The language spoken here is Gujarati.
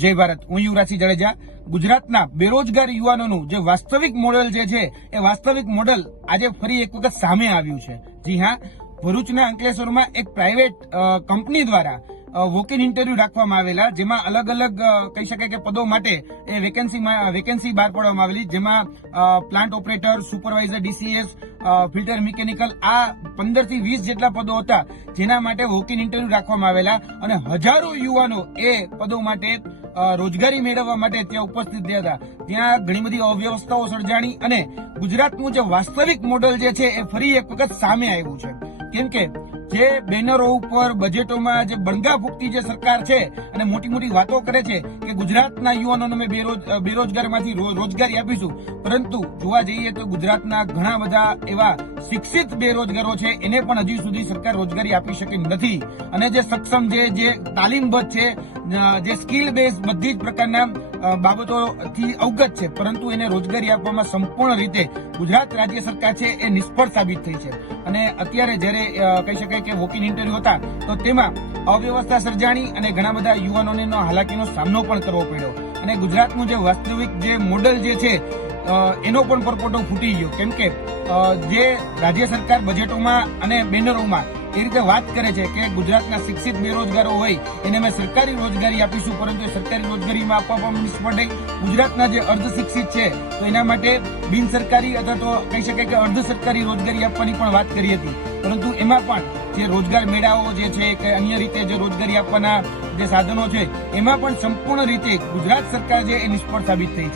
જય ભારત, હું યુવરાજસિંહ જાડેજા. ગુજરાતના બેરોજગાર યુવાનોનું જે વાસ્તવિક મોડેલ જે છે એ વાસ્તવિક મોડેલ આજે ફરી એક વખત સામે આવ્યું છે. જી હા, ભરૂચના અંકલેશ્વરમાં એક પ્રાઇવેટ કંપની દ્વારા વોક ઇન ઇન્ટરવ્યુ રાખવામાં આવેલા, જેમાં અલગ અલગ કહી શકાય કે પદો માટે એ વેકેન્સી બહાર પાડવામાં આવેલી, જેમાં plant operator, supervisor, DCS, filter mechanical, આ 15 થી 20 જેટલા પદો હતા, જેના માટે વોક ઇન ઇન્ટરવ્યુ રાખવામાં આવેલા અને હજારો યુવાનો એ પદો માટે રોજગારી મેળવવા માટે ત્યાં ઉપસ્થિત થયા હતા. ત્યાં ઘણી બધી અવ્યવસ્થાઓ સર્જાણી અને ગુજરાતનું જે વાસ્તવિક મોડેલ જે છે એ ફરી એક વખત સામે આવ્યું છે. કેમ કે જે બેનરો ઉપર બજેટોમાં જે બણગા ફૂંકતી જે સરકાર છે અને મોટી મોટી વાતો કરે છે કે ગુજરાતના યુવાનોને અમે બેરોજગારીમાંથી રોજગારી આપીશું, પરંતુ જોવા જઈએ તો ગુજરાતના ઘણા બધા એવા શિક્ષિત બેરોજગારો છે, એને પણ હજી સુધી સરકાર રોજગારી આપી શકી નથી. અને જે સક્ષમ છે, જે તાલીમબદ્ધ છે, જે સ્કિલ બેઝ બધી જ પ્રકારના બાબતોથી અવગત છે, પરંતુ એને રોજગારી આપવામાં સંપૂર્ણ રીતે ગુજરાત રાજ્ય સરકાર છે એ નિષ્ફળ સાબિત થઈ છે. અને અત્યારે જયારે કહી શકાય કે વોક ઇન ઇન્ટરવ્યુ હતા તો તેમાં અવ્યવસ્થા સર્જાણી અને ઘણા બધા યુવાનોને હાલાકીનો સામનો પણ કરવો પડ્યો. અને ગુજરાતનું જે વાસ્તવિક જે મોડેલ જે છે એનો પણ પરપોટો ફૂટી ગયો. કેમ કે જે રાજ્ય સરકાર બજેટોમાં અને બેનરોમાં એ રીતે વાત કરે છે કે ગુજરાતના શિક્ષિત બેરોજગારો હોય એને અમે સરકારી રોજગારી આપીશું, પરંતુ એ સરકારી રોજગારીમાં આપવામાં નિષ્ફળ થઈ. ગુજરાતના જે અર્ધ શિક્ષિત છે તો એના માટે બિન સરકારી અથવા તો કહી શકાય કે અર્ધ સરકારી રોજગારી આપવાની પણ વાત કરી હતી, પરંતુ એમાં પણ જે રોજગાર મેળાઓ જે છે કે અન્ય રીતે જે રોજગારી આપવાના જે સાધનો છે એમાં પણ સંપૂર્ણ રીતે ગુજરાત સરકાર છે એ નિષ્ફળ સાબિત થઈ છે.